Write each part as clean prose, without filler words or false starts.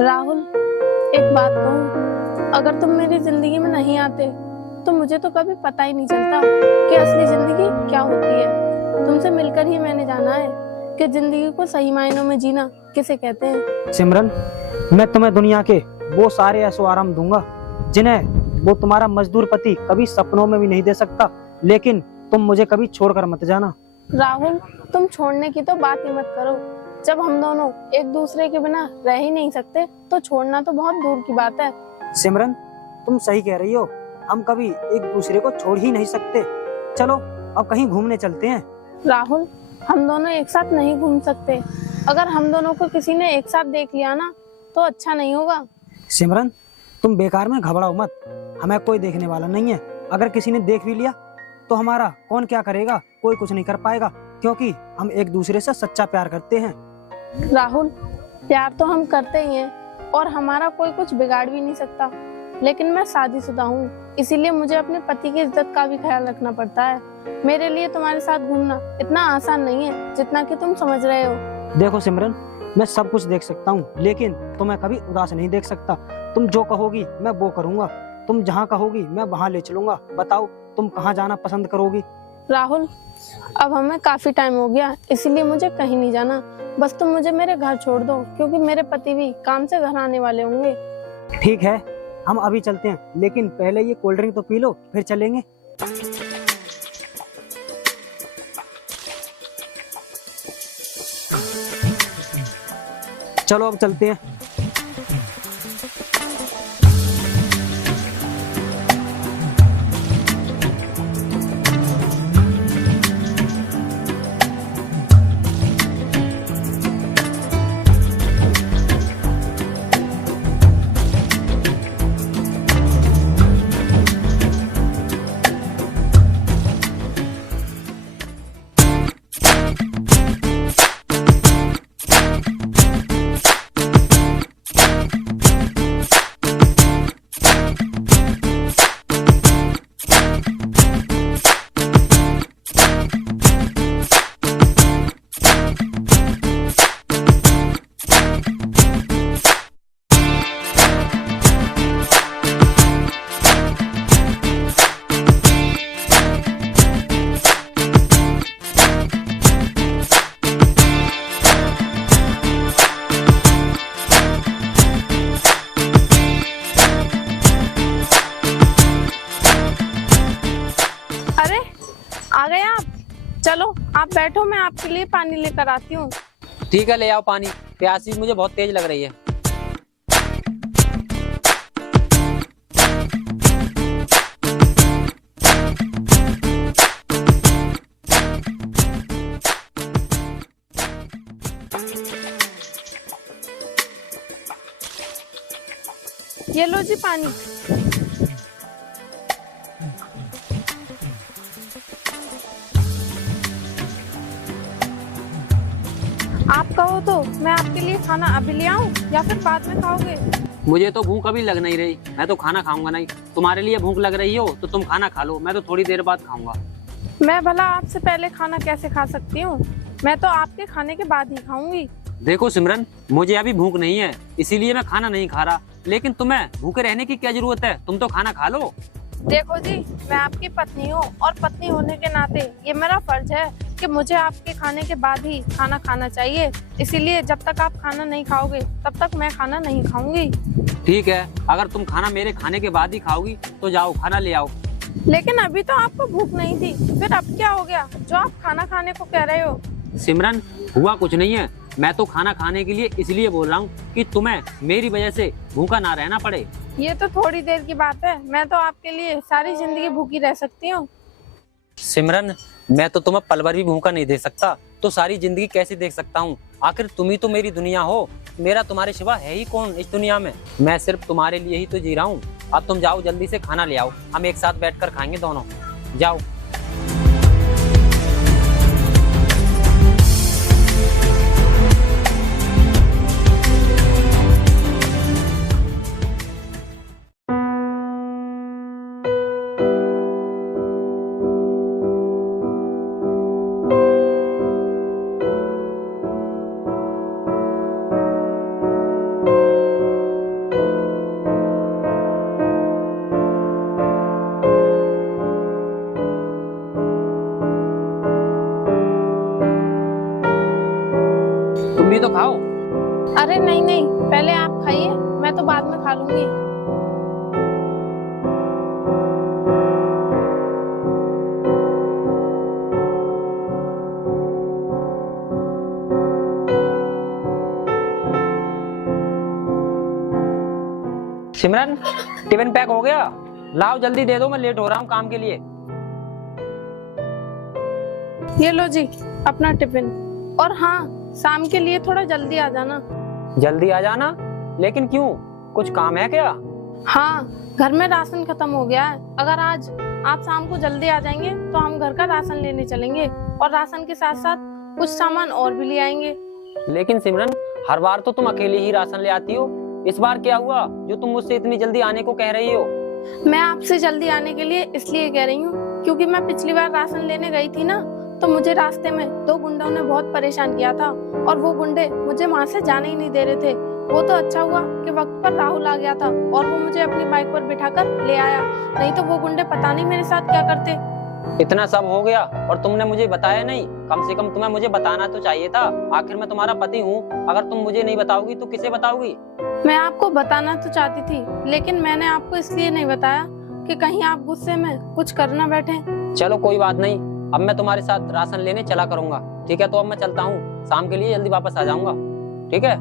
राहुल, एक बात कहूँ, अगर तुम मेरी जिंदगी में नहीं आते तो मुझे तो कभी पता ही नहीं चलता कि असली जिंदगी क्या होती है। तुमसे मिलकर ही मैंने जाना है कि जिंदगी को सही मायनों में जीना किसे कहते हैं। सिमरन, मैं तुम्हें दुनिया के वो सारे ऐशो आराम दूंगा जिन्हें वो तुम्हारा मजदूर पति कभी सपनों में भी नहीं दे सकता, लेकिन तुम मुझे कभी छोड़कर मत जाना। राहुल, तुम छोड़ने की तो बात ही मत करो। जब हम दोनों एक दूसरे के बिना रह ही नहीं सकते तो छोड़ना तो बहुत दूर की बात है। सिमरन, तुम सही कह रही हो, हम कभी एक दूसरे को छोड़ ही नहीं सकते। चलो अब कहीं घूमने चलते हैं। राहुल, हम दोनों एक साथ नहीं घूम सकते। अगर हम दोनों को किसी ने एक साथ देख लिया ना तो अच्छा नहीं होगा। सिमरन, तुम बेकार में घबराओ मत, हमें कोई देखने वाला नहीं है। अगर किसी ने देख भी लिया तो हमारा कौन क्या करेगा, कोई कुछ नहीं कर पाएगा, क्योंकि हम एक दूसरे से सच्चा प्यार करते हैं। राहुल, प्यार तो हम करते ही हैं और हमारा कोई कुछ बिगाड़ भी नहीं सकता, लेकिन मैं शादीशुदा हूँ, इसीलिए मुझे अपने पति की इज्जत का भी ख्याल रखना पड़ता है। मेरे लिए तुम्हारे साथ घूमना इतना आसान नहीं है जितना कि तुम समझ रहे हो। देखो सिमरन, मैं सब कुछ देख सकता हूँ, लेकिन तुम्हें कभी उदास नहीं देख सकता। तुम जो कहोगी मैं वो करूँगा, तुम जहाँ कहोगी मैं वहाँ ले चलूंगा। बताओ तुम कहाँ जाना पसंद करोगी? राहुल, अब हमें काफी टाइम हो गया, इसीलिए मुझे कहीं नहीं जाना। बस तुम मुझे मेरे घर छोड़ दो, क्योंकि मेरे पति भी काम से घर आने वाले होंगे। ठीक है, हम अभी चलते हैं, लेकिन पहले ये कोल्ड ड्रिंक तो पी लो, फिर चलेंगे। चलो अब चलते हैं। अरे, आ गए आप। चलो आप बैठो, मैं आपके लिए पानी लेकर आती हूँ। ठीक है, ले आओ पानी। प्यास भी मुझे बहुत तेज लग रही है। ये लो जी पानी। आप कहो तो मैं आपके लिए खाना अभी ले आऊं या फिर बाद में खाओगे? मुझे तो भूख अभी लग नहीं रही, मैं तो खाना खाऊंगा नहीं। तुम्हारे लिए भूख लग रही हो तो तुम खाना खा लो, मैं तो थोड़ी देर बाद खाऊंगा। मैं भला आपसे पहले खाना कैसे खा सकती हूँ? मैं तो आपके खाने के बाद ही खाऊंगी। देखो सिमरन, मुझे अभी भूख नहीं है, इसीलिए मैं खाना नहीं खा रहा। लेकिन तुम्हें भूखे रहने की क्या जरूरत है, तुम तो खाना खा लो। देखो जी, मैं आपकी पत्नी हूँ और पत्नी होने के नाते ये मेरा फर्ज है कि मुझे आपके खाने के बाद ही खाना खाना चाहिए। इसीलिए जब तक आप खाना नहीं खाओगे तब तक मैं खाना नहीं खाऊंगी। ठीक है, अगर तुम खाना मेरे खाने के बाद ही खाओगी तो जाओ खाना ले आओ। लेकिन अभी तो आपको भूख नहीं थी, फिर अब क्या हो गया जो आप खाना खाने को कह रहे हो? सिमरन, हुआ कुछ नहीं है, मैं तो खाना खाने के लिए इसलिए बोल रहा हूँ कि तुम्हें मेरी वजह से भूखा ना रहना पड़े। ये तो थोड़ी देर की बात है, मैं तो आपके लिए सारी जिंदगी भूखी रह सकती हूँ। सिमरन, मैं तो तुम्हें पल भर भी भूखा नहीं दे सकता, तो सारी जिंदगी कैसे देख सकता हूँ? आखिर तुम ही तो मेरी दुनिया हो, मेरा तुम्हारे सिवा है ही कौन इस दुनिया में? मैं सिर्फ तुम्हारे लिए ही तो जी रहा हूँ। अब तुम जाओ, जल्दी से खाना ले आओ, हम एक साथ बैठकर खाएंगे दोनों। जाओ। तो खाओ। अरे नहीं नहीं, पहले आप खाइए, मैं तो बाद में खा लूंगी। सिमरन, टिफिन पैक हो गया? लाओ जल्दी दे दो, मैं लेट हो रहा हूँ काम के लिए। ये लो जी अपना टिफिन, और हाँ शाम के लिए थोड़ा जल्दी आ जाना। जल्दी आ जाना? लेकिन क्यों, कुछ काम है क्या? हाँ, घर में राशन खत्म हो गया है। अगर आज आप शाम को जल्दी आ जाएंगे तो हम घर का राशन लेने चलेंगे, और राशन के साथ साथ कुछ सामान और भी ले आएंगे। लेकिन सिमरन, हर बार तो तुम अकेले ही राशन ले आती हो, इस बार क्या हुआ जो तुम मुझसे इतनी जल्दी आने को कह रही हो? मैं आपसे जल्दी आने के लिए इसलिए कह रही हूँ क्योंकि मैं पिछली बार राशन लेने गई थी ना, तो मुझे रास्ते में 2 गुंडों ने बहुत परेशान किया था, और वो गुंडे मुझे वहाँ से जाने ही नहीं दे रहे थे। वो तो अच्छा हुआ कि वक्त पर राहुल आ गया था और वो मुझे अपनी बाइक पर बिठाकर ले आया, नहीं तो वो गुंडे पता नहीं मेरे साथ क्या करते। इतना सब हो गया और तुमने मुझे बताया नहीं? कम से कम तुम्हें मुझे बताना तो चाहिए था, आखिर मैं तुम्हारा पति हूँ। अगर तुम मुझे नहीं बताओगी तो किसे बताओगी? मैं आपको बताना तो चाहती थी, लेकिन मैंने आपको इसलिए नहीं बताया कि कहीं आप गुस्से में कुछ कर ना बैठे। चलो कोई बात नहीं, अब मैं तुम्हारे साथ राशन लेने चला करूंगा। ठीक है, तो अब मैं चलता हूँ, शाम के लिए जल्दी वापस आ जाऊंगा। ठीक है?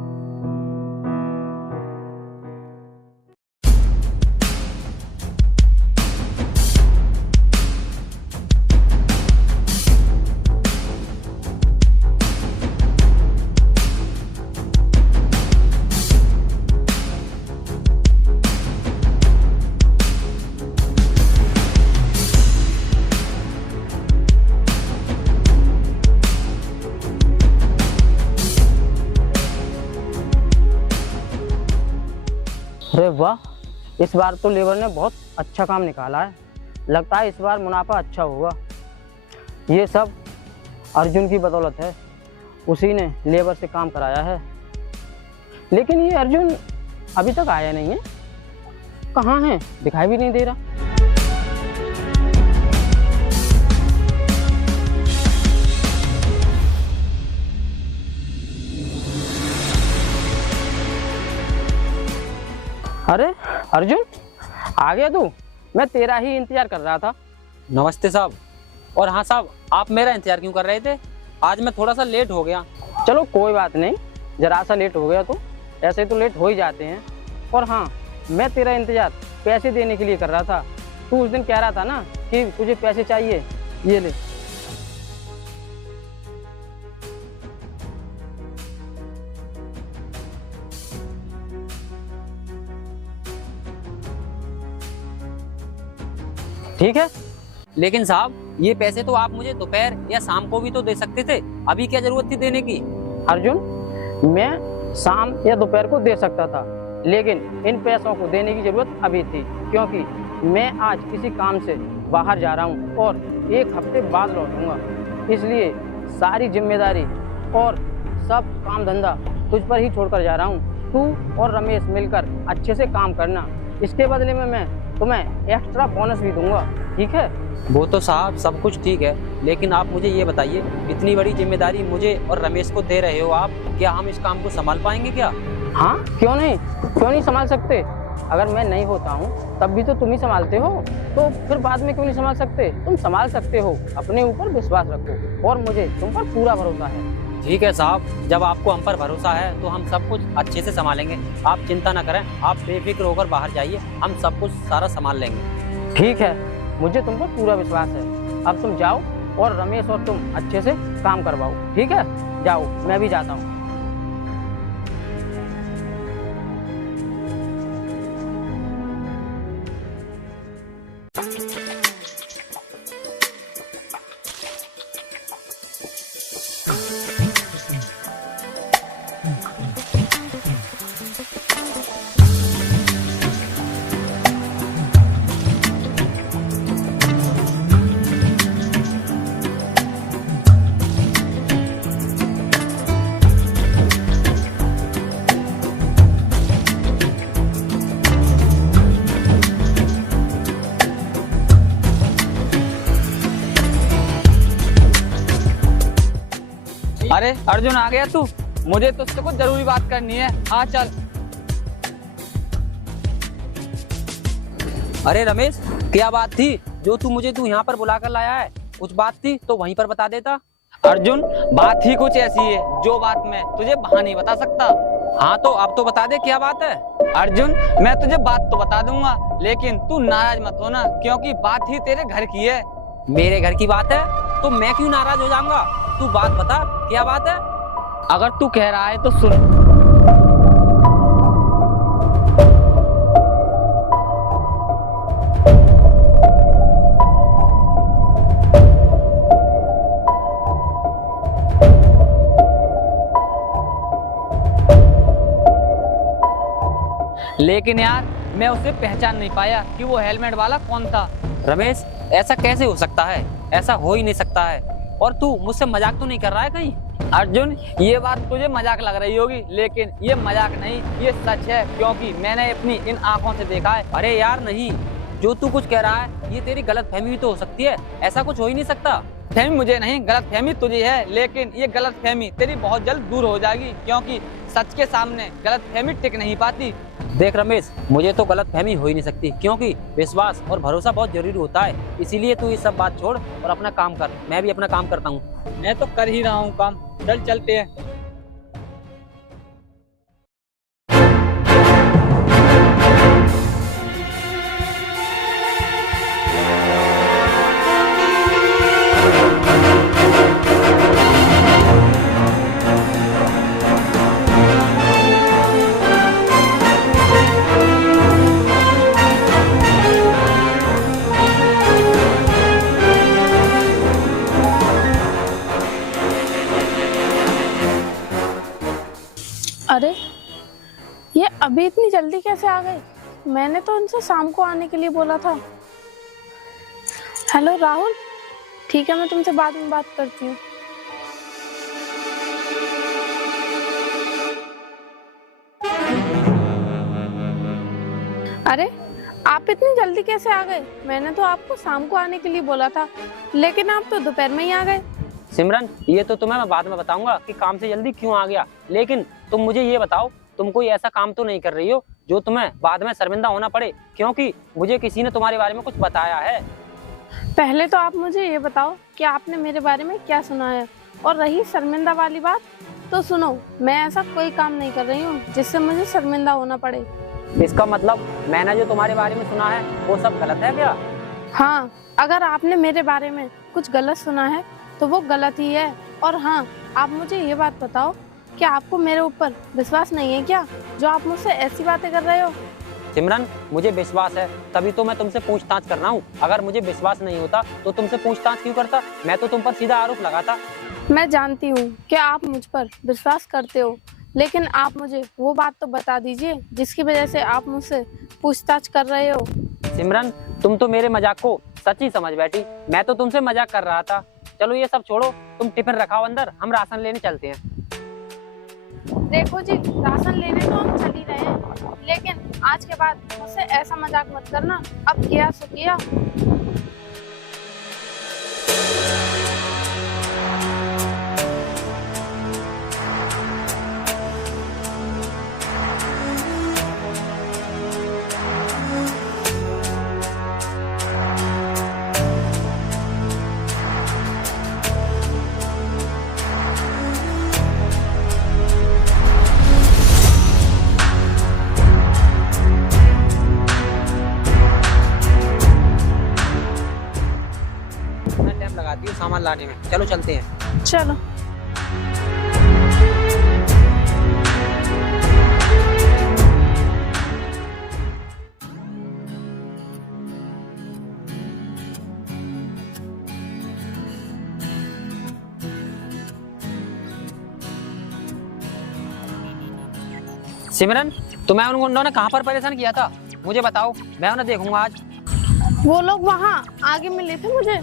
अरे वाह, इस बार तो लेबर ने बहुत अच्छा काम निकाला है। लगता है इस बार मुनाफा अच्छा होगा। ये सब अर्जुन की बदौलत है, उसी ने लेबर से काम कराया है। लेकिन ये अर्जुन अभी तक आया नहीं है, कहाँ है? दिखाई भी नहीं दे रहा। अरे अर्जुन, आ गया तू? मैं तेरा ही इंतजार कर रहा था। नमस्ते साहब। और हाँ साहब, आप मेरा इंतजार क्यों कर रहे थे? आज मैं थोड़ा सा लेट हो गया। चलो कोई बात नहीं, जरा सा लेट हो गया तो ऐसे तो लेट हो ही जाते हैं। और हाँ, मैं तेरा इंतजार पैसे देने के लिए कर रहा था। तू उस दिन कह रहा था ना कि तुझे पैसे चाहिए, ये ले। ठीक है। लेकिन साहब, ये पैसे तो आप मुझे दोपहर या शाम को भी तो दे सकते थे, अभी क्या जरूरत थी देने की? अर्जुन, मैं शाम या दोपहर को दे सकता था, लेकिन इन पैसों को देने की जरूरत अभी थी, क्योंकि मैं आज किसी काम से बाहर जा रहा हूँ और 1 हफ्ते बाद लौटूंगा। इसलिए सारी जिम्मेदारी और सब काम धंधा तुझ पर ही छोड़कर जा रहा हूँ। तू और रमेश मिलकर अच्छे से काम करना, इसके बदले में मैं तुम्हें एक्स्ट्रा बोनस भी दूंगा। ठीक है? वो तो साहब सब कुछ ठीक है, लेकिन आप मुझे ये बताइए, इतनी बड़ी जिम्मेदारी मुझे और रमेश को दे रहे हो आप, क्या हम इस काम को संभाल पाएंगे क्या? हाँ, क्यों नहीं संभाल सकते? अगर मैं नहीं होता हूँ तब भी तो तुम ही संभालते हो, तो फिर बाद में क्यों नहीं संभाल सकते? तुम संभाल सकते हो, अपने ऊपर विश्वास रखो और मुझे तुम पर पूरा भरोसा है। ठीक है साहब, जब आपको हम पर भरोसा है तो हम सब कुछ अच्छे से संभालेंगे। आप चिंता न करें, आप बेफिक्र होकर बाहर जाइए, हम सब कुछ सारा संभाल लेंगे। ठीक है, मुझे तुम पर पूरा विश्वास है। अब तुम जाओ और रमेश और तुम अच्छे से काम करवाओ। ठीक है? जाओ, मैं भी जाता हूँ। अरे अर्जुन, आ गया तू? मुझे तुझसे कुछ जरूरी बात करनी है। हाँ चल। अरे रमेश, क्या बात थी जो तू यहाँ पर बुला कर लाया है? कुछ बात थी तो वहीं पर बता देता। अर्जुन, बात ही कुछ ऐसी है जो बात मैं तुझे वहां नहीं बता सकता। हाँ तो अब तो बता दे, क्या बात है? अर्जुन, मैं तुझे बात तो बता दूंगा, लेकिन तू नाराज मत होना, क्योंकि बात ही तेरे घर की है। मेरे घर की बात है तो मैं क्यों नाराज हो जाऊंगा? तू बात बता, क्या बात है? अगर तू कह रहा है तो सुन। लेकिन यार, मैं उसे पहचान नहीं पाया कि वो हेलमेट वाला कौन था। रमेश, ऐसा कैसे हो सकता है? ऐसा हो ही नहीं सकता है। और तू मुझसे मजाक तो नहीं कर रहा है कहीं? अर्जुन, ये बात तुझे मजाक लग रही होगी, लेकिन ये मजाक नहीं, ये सच है, क्योंकि मैंने अपनी इन आंखों से देखा है। अरे यार नहीं, जो तू कुछ कह रहा है ये तेरी गलत फहमी भी तो हो सकती है। ऐसा कुछ हो ही नहीं सकता। फहमी मुझे नहीं, गलत फहमी तुझे है, लेकिन ये गलत फहमी तेरी बहुत जल्द दूर हो जाएगी, क्योंकि सच के सामने गलत फहमी टिक नहीं पाती। देख रमेश, मुझे तो गलत फहमी हो ही नहीं सकती, क्योंकि विश्वास और भरोसा बहुत जरूरी होता है। इसीलिए तू ये सब बात छोड़ और अपना काम कर। मैं भी अपना काम करता हूँ। मैं तो कर ही रहा हूँ काम। चल चलते हैं। अरे, ये अभी इतनी जल्दी कैसे आ गए? मैंने तो उनसे शाम को आने के लिए बोला था। हेलो राहुल, ठीक है, मैं तुमसे बाद में बात करती हूँ। अरे, आप इतनी जल्दी कैसे आ गए? मैंने तो आपको शाम को आने के लिए बोला था, लेकिन आप तो दोपहर में ही आ गए। सिमरन, ये तो तुम्हें मैं बाद में बताऊंगा कि काम से जल्दी क्यों आ गया, लेकिन तुम मुझे ये बताओ, तुम कोई ऐसा काम तो नहीं कर रही हो जो तुम्हें बाद में शर्मिंदा होना पड़े? क्योंकि मुझे किसी ने तुम्हारे बारे में कुछ बताया है। पहले तो आप मुझे ये बताओ कि आपने मेरे बारे में क्या सुना है, और रही शर्मिंदा वाली बात, तो सुनो, मैं ऐसा कोई काम नहीं कर रही हूँ जिससे मुझे शर्मिंदा होना पड़े। इसका मतलब मैंने जो तुम्हारे बारे में सुना है वो सब गलत है क्या? हाँ, अगर आपने मेरे बारे में कुछ गलत सुना है तो वो गलत ही है। और हाँ, आप मुझे ये बात बताओ कि आपको मेरे ऊपर विश्वास नहीं है क्या, जो आप मुझसे ऐसी बातें कर रहे हो? सिमरन, मुझे विश्वास है, तभी तो मैं तुमसे पूछताछ कर रहा हूँ। अगर मुझे विश्वास नहीं होता तो तुमसे पूछताछ क्यों करता? मैं तो तुम पर सीधा आरोप लगाता। मैं जानती हूँ कि आप मुझ पर विश्वास करते हो, लेकिन आप मुझे वो बात तो बता दीजिए जिसकी वजह से आप मुझसे पूछताछ कर रहे हो। सिमरन, तुम तो मेरे मजाक को सच ही समझ बैठी। मैं तो तुमसे मजाक कर रहा था। चलो ये सब छोड़ो, तुम टिफिन रखाओ अंदर, हम राशन लेने चलते हैं। देखो जी, राशन लेने तो हम चल ही रहे हैं, लेकिन आज के बाद मुझसे ऐसा मजाक मत करना। अब किया सो किया। टाइम लगाती हूँ सामान लाने में। चलो चलते हैं। चलो। सिमरन, तुम्हें उन गुंडों ने कहाँ पर परेशान किया था? मुझे बताओ, मैं उन्हें देखूंगा आज। वो लोग वहाँ आगे मिले थे मुझे।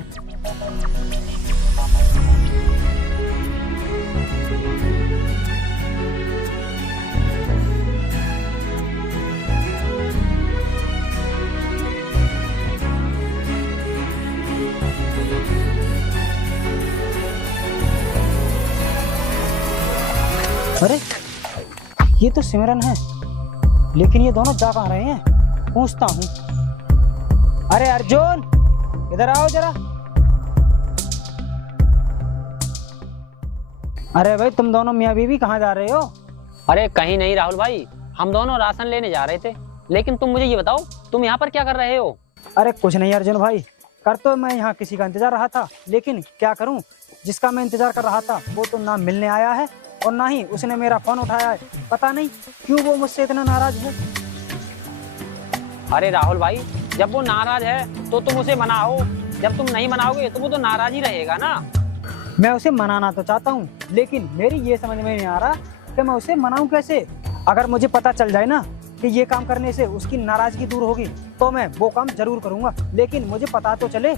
अरे ये तो सिमरन है, लेकिन ये दोनों जा कहाँ रहे हैं? पूछता हूँ। अरे अर्जुन, इधर आओ जरा। अरे भाई, तुम दोनों मियाँ बीवी कहाँ जा रहे हो? अरे कहीं नहीं राहुल भाई, हम दोनों राशन लेने जा रहे थे। लेकिन तुम मुझे ये बताओ, तुम यहाँ पर क्या कर रहे हो? अरे कुछ नहीं अर्जुन भाई, कर तो मैं यहाँ किसी का इंतजार रहा था, लेकिन क्या करूँ, जिसका मैं इंतजार कर रहा था वो तो ना मिलने आया है और ना ही उसने मेरा फोन उठाया है। पता नहीं क्यों वो मुझसे इतना नाराज है। अरे राहुल भाई, जब वो नाराज है तो तुम उसे मनाओ। जब तुम नहीं मनाओगे तो वो तो नाराज ही रहेगा ना। मैं उसे मनाना तो चाहता हूँ, लेकिन मेरी ये समझ में नहीं आ रहा कि मैं उसे मनाऊं कैसे। अगर मुझे पता चल जाए ना कि ये काम करने से उसकी नाराजगी दूर होगी तो मैं वो काम जरूर करूंगा, लेकिन मुझे पता तो चले।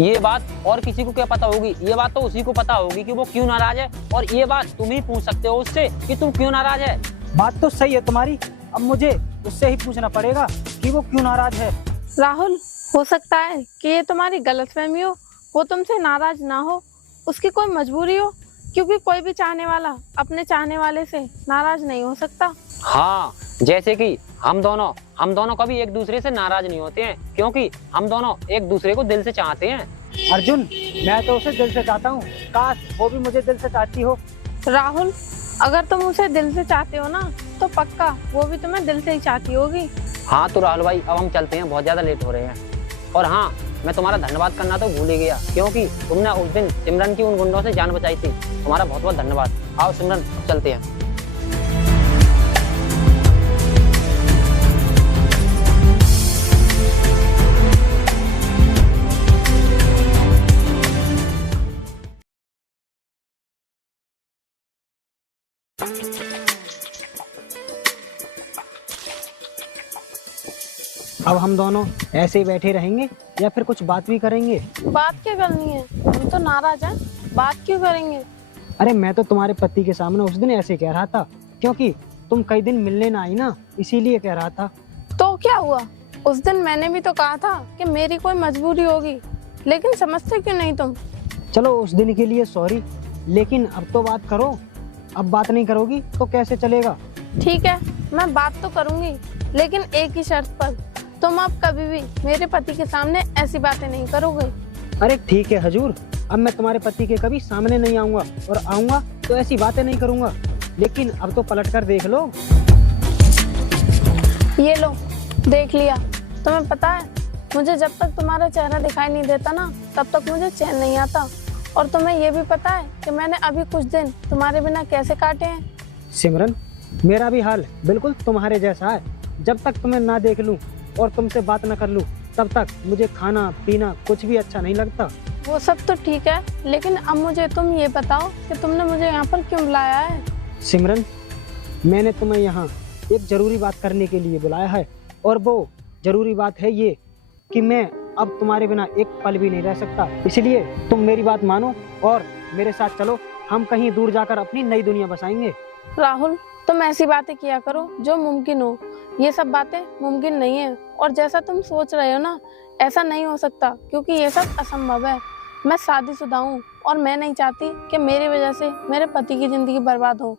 ये बात और किसी को क्या पता होगी? ये बात तो उसी को पता होगी कि वो क्यों नाराज है, और ये बात तुम ही पूछ सकते हो उससे कि तुम क्यों नाराज है। बात तो सही है तुम्हारी, अब मुझे उससे ही पूछना पड़ेगा कि वो क्यों नाराज है। राहुल, हो सकता है कि ये तुम्हारी गलतफहमी हो, वो तुमसे नाराज ना हो, उसकी कोई मजबूरी हो, क्योंकि कोई भी चाहने वाला अपने चाहने वाले से नाराज नहीं हो सकता। हाँ, जैसे कि हम दोनों कभी एक दूसरे से नाराज नहीं होते हैं, क्योंकि हम दोनों एक दूसरे को दिल से चाहते हैं। अर्जुन, मैं तो उसे दिल से चाहता हूँ, काश वो भी मुझे दिल से चाहती हो। राहुल, अगर तुम उसे दिल से चाहते हो ना, तो पक्का वो भी तुम्हें दिल से ही चाहती होगी। हाँ तो राहुल भाई, अब हम चलते हैं, बहुत ज्यादा लेट हो रहे हैं। और हाँ, मैं तुम्हारा धन्यवाद करना तो भूल ही गया, क्योंकि तुमने उस दिन सिमरन की उन गुंडों से जान बचाई थी। तुम्हारा बहुत बहुत धन्यवाद। आओ सिमरन, चलते हैं। अब हम दोनों ऐसे ही बैठे रहेंगे या फिर कुछ बात भी करेंगे? बात क्या करनी है, हम तो नाराज हैं, बात क्यों करेंगे? अरे मैं तो तुम्हारे पति के सामने उस दिन ऐसे कह रहा था, क्योंकि तुम कई दिन मिलने ना आई ना, इसीलिए कह रहा था। तो क्या हुआ? उस दिन मैंने भी तो कहा था कि मेरी कोई मजबूरी होगी, लेकिन समझते क्यों नहीं तुम? चलो उस दिन के लिए सॉरी, लेकिन अब तो बात करो। अब बात नहीं करोगी तो कैसे चलेगा? ठीक है, मैं बात तो करूंगी, लेकिन एक ही शर्त पर। तुम अब कभी भी मेरे पति के सामने ऐसी बातें नहीं करोगे। अरे ठीक है हजूर, अब मैं तुम्हारे पति के कभी सामने नहीं आऊंगा, और आऊंगा तो ऐसी बातें नहीं करूंगा। लेकिन अब तो पलट कर देख लो। ये लो, देख लिया। तुम्हें पता है, मुझे जब तक तुम्हारा चेहरा दिखाई नहीं देता ना, तब तक मुझे चैन नहीं आता। और तुम्हें ये भी पता है कि मैंने अभी कुछ दिन तुम्हारे बिना कैसे काटे हैं। सिमरन, मेरा भी हाल बिल्कुल तुम्हारे जैसा है। जब तक तुम्हें ना देख लूं और तुमसे बात न कर लूं, तब तक मुझे खाना पीना कुछ भी अच्छा नहीं लगता। वो सब तो ठीक है, लेकिन अब मुझे तुम ये बताओ कि तुमने मुझे यहाँ पर क्यों बुलाया है? सिमरन, मैंने तुम्हें यहाँ एक जरूरी बात करने के लिए बुलाया है, और वो जरूरी बात है ये कि मैं अब तुम्हारे बिना एक पल भी नहीं रह सकता। इसलिए तुम मेरी बात मानो और मेरे साथ चलो, हम कहीं दूर जाकर अपनी नई दुनिया बसाएंगे। राहुल, तुम ऐसी बातें किया करो जो मुमकिन हो। ये सब बातें मुमकिन नहीं है, और जैसा तुम सोच रहे हो ना, ऐसा नहीं हो सकता, क्योंकि ये सब असंभव है। मैं शादीशुदा हूँ और मैं नहीं चाहती कि मेरी वजह से मेरे पति की जिंदगी बर्बाद हो।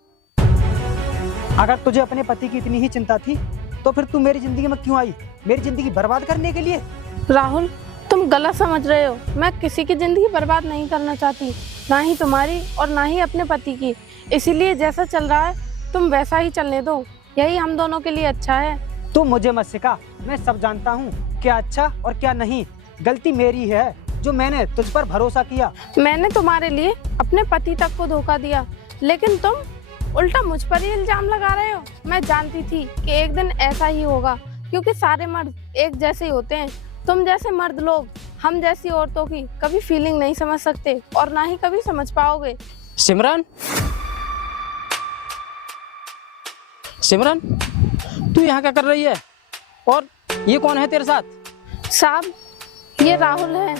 अगर तुझे अपने पति की इतनी ही चिंता थी तो फिर तू मेरी जिंदगी में क्यों आई? मेरी जिंदगी बर्बाद करने के लिए? राहुल, तुम गलत समझ रहे हो। मैं किसी की जिंदगी बर्बाद नहीं करना चाहती, ना ही तुम्हारी और ना ही अपने पति की। इसीलिए जैसा चल रहा है तुम वैसा ही चलने दो, यही हम दोनों के लिए अच्छा है। तू मुझे मत सिखा, मैं सब जानता हूँ क्या अच्छा और क्या नहीं। गलती मेरी है जो मैंने तुझ पर भरोसा किया। मैंने तुम्हारे लिए अपने पति तक को धोखा दिया, लेकिन तुम उल्टा मुझ पर ही इल्जाम लगा रहे हो। मैं जानती थी कि एक दिन ऐसा ही होगा, क्योंकि सारे मर्द एक जैसे ही होते हैं। तुम जैसे मर्द लोग हम जैसी औरतों की कभी फीलिंग नहीं समझ सकते, और ना ही कभी समझ पाओगे। सिमरन, सिमरन, तू यहाँ क्या कर रही है? और ये कौन है तेरे साथ? साहब, ये राहुल है,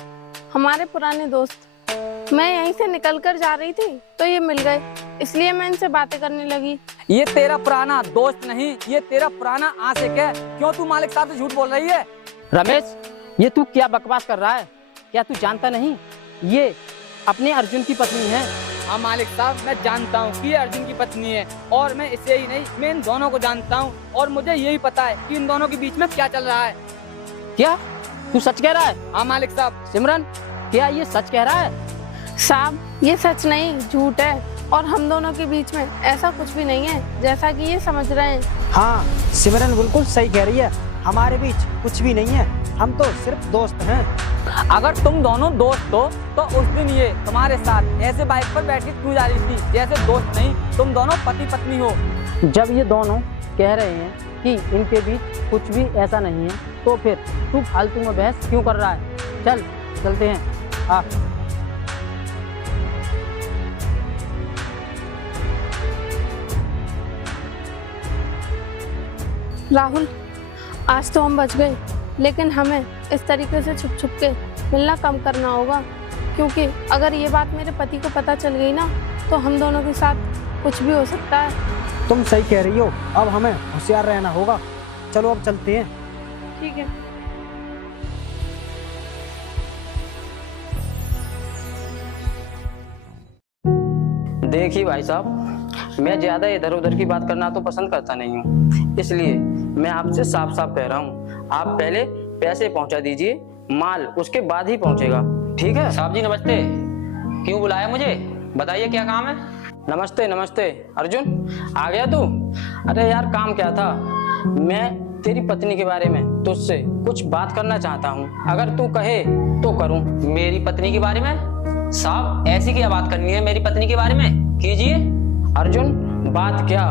हमारे पुराने दोस्त। मैं यहीं से निकलकर जा रही थी तो ये मिल गए, इसलिए मैं इनसे बातें करने लगी। ये तेरा पुराना दोस्त नहीं, ये तेरा पुराना आशिक है। क्यों तू मालिक साहब से झूठ बोल रही है? रमेश, ये तू क्या बकवास कर रहा है? क्या तू जानता नहीं, ये अपने अर्जुन की पत्नी है। हाँ मालिक साहब, मैं जानता हूँ कि ये अर्जुन की पत्नी है और मैं इसे ही नहीं, मैं इन दोनों को जानता हूँ और मुझे यही पता है कि इन दोनों के बीच में क्या चल रहा है। क्या तू सच कह रहा है? हाँ मालिक साहब। सिमरन, क्या ये सच कह रहा है? साहब, ये सच नहीं झूठ है और हम दोनों के बीच में ऐसा कुछ भी नहीं है जैसा कि ये समझ रहे हैं। हाँ, सिमरन बिल्कुल सही कह रही है, हमारे बीच कुछ भी नहीं है, हम तो सिर्फ दोस्त हैं। अगर तुम दोनों दोस्त हो तो उस दिन ये तुम्हारे साथ ऐसे बाइक पर बैठ के क्यों जा रही थी जैसे दोस्त नहीं, तुम दोनों पति पत्नी हो। जब ये दोनों कह रहे हैं कि इनके बीच कुछ भी ऐसा नहीं है, तो फिर तू फालतू में बहस क्यों कर रहा है? चल चलते हैं। आ राहुल, आज तो हम बच गए, लेकिन हमें इस तरीके से छुप छुप के मिलना कम करना होगा, क्योंकि अगर ये बात मेरे पति को पता चल गई ना तो हम दोनों के साथ कुछ भी हो सकता है। तुम सही कह रही हो, अब हमें होशियार रहना होगा। चलो अब चलते हैं। ठीक है। देखिए भाई साहब, मैं ज़्यादा इधर उधर की बात करना तो पसंद करता नहीं हूँ, इसलिए मैं आपसे साफ साफ कह रहा हूँ, आप पहले पैसे पहुँचा दीजिए, माल उसके बाद ही पहुँचेगा, ठीक है? साहब जी नमस्ते, क्यों बुलाया मुझे, बताइए क्या काम है? नमस्ते नमस्ते। अर्जुन, आ गया तू? अरे यार, काम क्या था, मैं तेरी पत्नी के बारे में तुझसे कुछ बात करना चाहता हूँ, अगर तू कहे तो करूँ। मेरी पत्नी के बारे में? साहब, ऐसी क्या बात करनी है मेरी पत्नी के बारे में, कीजिए। अर्जुन, बात क्या,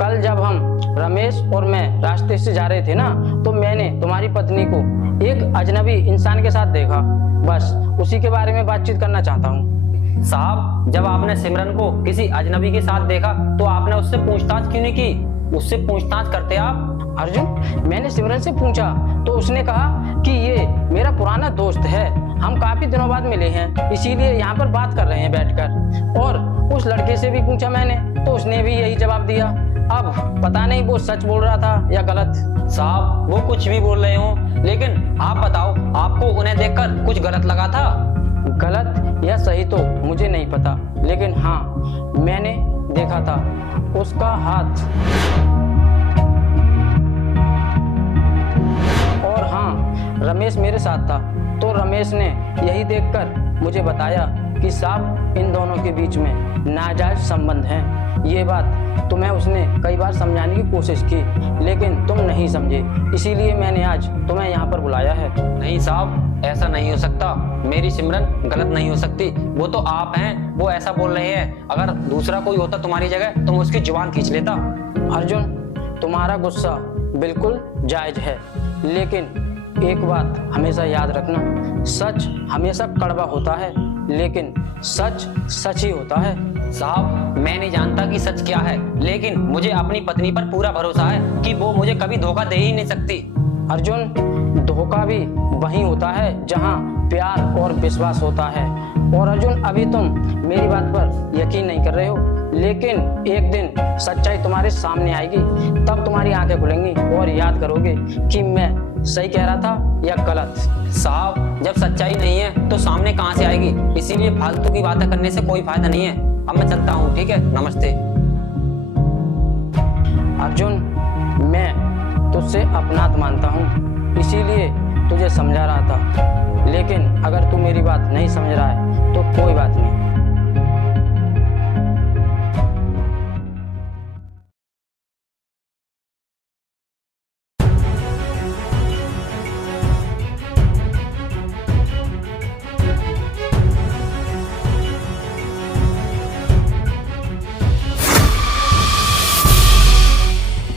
कल जब हम रमेश और मैं रास्ते से जा रहे थे ना, तो मैंने तुम्हारी पत्नी को एक अजनबी इंसान के साथ देखा, बस उसी के बारे में बातचीत करना चाहता हूँ। साहब, जब आपने सिमरन को किसी अजनबी के साथ देखा तो आपने उससे पूछताछ क्यों नहीं की? उससे पूछताछ करते आप। अर्जुन, मैंने सिमरन से पूछा तो उसने कहा कि ये मेरा पुराना दोस्त है, हम काफी दिनों बाद मिले हैं, इसीलिए यहाँ पर बात कर रहे हैं बैठकर। और उस लड़के से भी पूछा मैंने तो उसने भी यही जवाब दिया। अब पता नहीं वो सच बोल रहा था या गलत। साहब, वो कुछ भी बोल रहे हो, लेकिन आप बताओ, आपको उन्हें देखकर कुछ गलत लगा था? गलत या सही तो मुझे नहीं पता, लेकिन हाँ, मैंने देखा था उसका हाथ, और हाँ, रमेश मेरे साथ था, तो रमेश ने यही देखकर मुझे बताया कि साहब इन दोनों के बीच में नाजायज संबंध हैं। ये बात तुम्हें उसने कई बार समझाने की कोशिश की, लेकिन तुम नहीं समझे, इसीलिए मैंने आज तुम्हें यहाँ पर बुलाया है। नहीं साहब, ऐसा नहीं हो सकता, मेरी सिमरन गलत नहीं हो सकती, वो तो आप हैं, वो ऐसा बोल रहे हैं। अगर दूसरा कोई होता तुम्हारी जगह तो मैं उसकी जुबान खींच लेता। अर्जुन, तुम्हारा गुस्सा बिल्कुल जायज है, लेकिन एक बात हमेशा याद रखना, सच हमेशा कड़वा होता है, लेकिन सच सच ही होता है। साहब, मैं नहीं जानता कि सच क्या है, लेकिन मुझे अपनी पत्नी पर पूरा भरोसा है कि वो मुझे कभी धोखा दे ही नहीं सकती। अर्जुन, धोखा भी वहीं होता है जहां प्यार और विश्वास होता है। और अर्जुन, अभी तुम मेरी बात पर यकीन नहीं कर रहे हो, लेकिन एक दिन सच्चाई तुम्हारे सामने आएगी, तब तुम्हारी आंखें खुलेंगी और याद करोगे कि मैं सही कह रहा था या गलत। साहब, जब सच्चाई नहीं है तो सामने कहां से आएगी, इसीलिए फालतू की बातें करने से कोई फायदा नहीं है। अब मैं चलता हूँ, ठीक है, नमस्ते। अर्जुन, मैं तुझसे अपनात मानता हूँ, इसीलिए तुझे समझा रहा था, लेकिन अगर तू मेरी बात नहीं समझ रहा है तो कोई बात नहीं।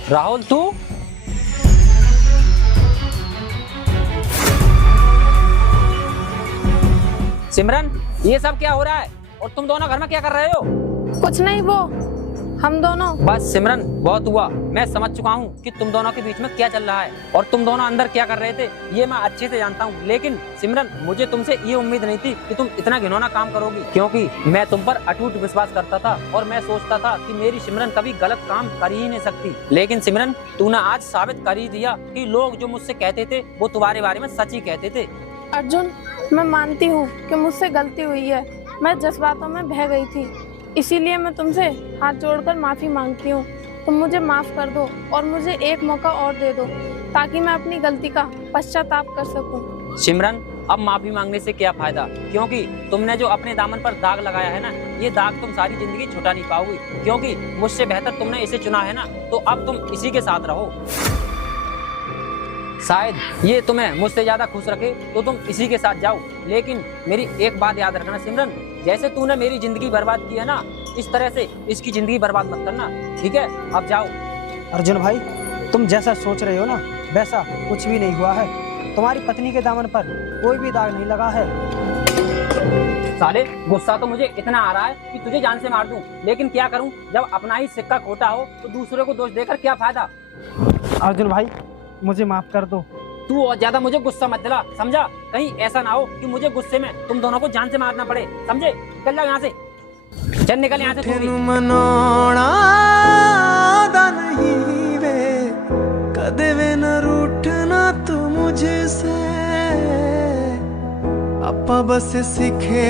राहुल, तू? सिमरन, ये सब क्या हो रहा है और तुम दोनों घर में क्या कर रहे हो? कुछ नहीं, वो हम दोनों। बस सिमरन, बहुत हुआ, मैं समझ चुका हूँ कि तुम दोनों के बीच में क्या चल रहा है और तुम दोनों अंदर क्या कर रहे थे, ये मैं अच्छे से जानता हूँ। लेकिन सिमरन, मुझे तुमसे ये उम्मीद नहीं थी कि तुम इतना घिनौना काम करोगी, क्योंकि मैं तुम पर अटूट विश्वास करता था और मैं सोचता था कि मेरी सिमरन कभी गलत काम कर ही नहीं सकती। लेकिन सिमरन, तूने आज साबित कर ही दिया कि लोग जो मुझसे कहते थे वो तुम्हारे बारे में सच ही कहते थे। अर्जुन, मैं मानती हूँ कि मुझसे गलती हुई है, मैं जज्बातों में बह गई थी, इसीलिए मैं तुमसे हाथ जोड़कर माफी मांगती हूँ। तुम मुझे माफ कर दो और मुझे एक मौका और दे दो ताकि मैं अपनी गलती का पश्चाताप कर सकूं। सिमरन, अब माफी मांगने से क्या फायदा, क्योंकि तुमने जो अपने दामन पर दाग लगाया है ना, ये दाग तुम सारी जिंदगी छुटा नहीं पाओगी, क्योंकि मुझसे बेहतर तुमने इसे चुना है ना, तो अब तुम इसी के साथ रहो। शायद ये तुम्हें मुझसे ज्यादा खुश रखे तो तुम इसी के साथ जाओ, लेकिन मेरी एक बात याद रखना सिमरन, जैसे तूने मेरी जिंदगी बर्बाद की है ना, इस तरह से इसकी जिंदगी बर्बाद मत करना, ठीक है? अब जाओ। अर्जुन भाई, तुम जैसा सोच रहे हो ना वैसा कुछ भी नहीं हुआ है। तुम्हारी पत्नी के दामन पर कोई भी दाग नहीं लगा है। साले, गुस्सा तो मुझे इतना आ रहा है कि तुझे जान से मार दूं, लेकिन क्या करूं, जब अपना ही सिक्का खोटा हो तो दूसरे को दोष देकर क्या फायदा। अर्जुन भाई, मुझे माफ कर दो। तू और ज्यादा मुझे गुस्सा मत दिला, समझा? कहीं ऐसा ना हो कि मुझे गुस्से में तुम दोनों को जान से मारना पड़े, समझे? चल जाओ यहाँ से, चल निकल यहाँ से तू भी। मनाना दा नहीं वे, कदे वे न रूठना तू मुझसे, आपा बस सीखे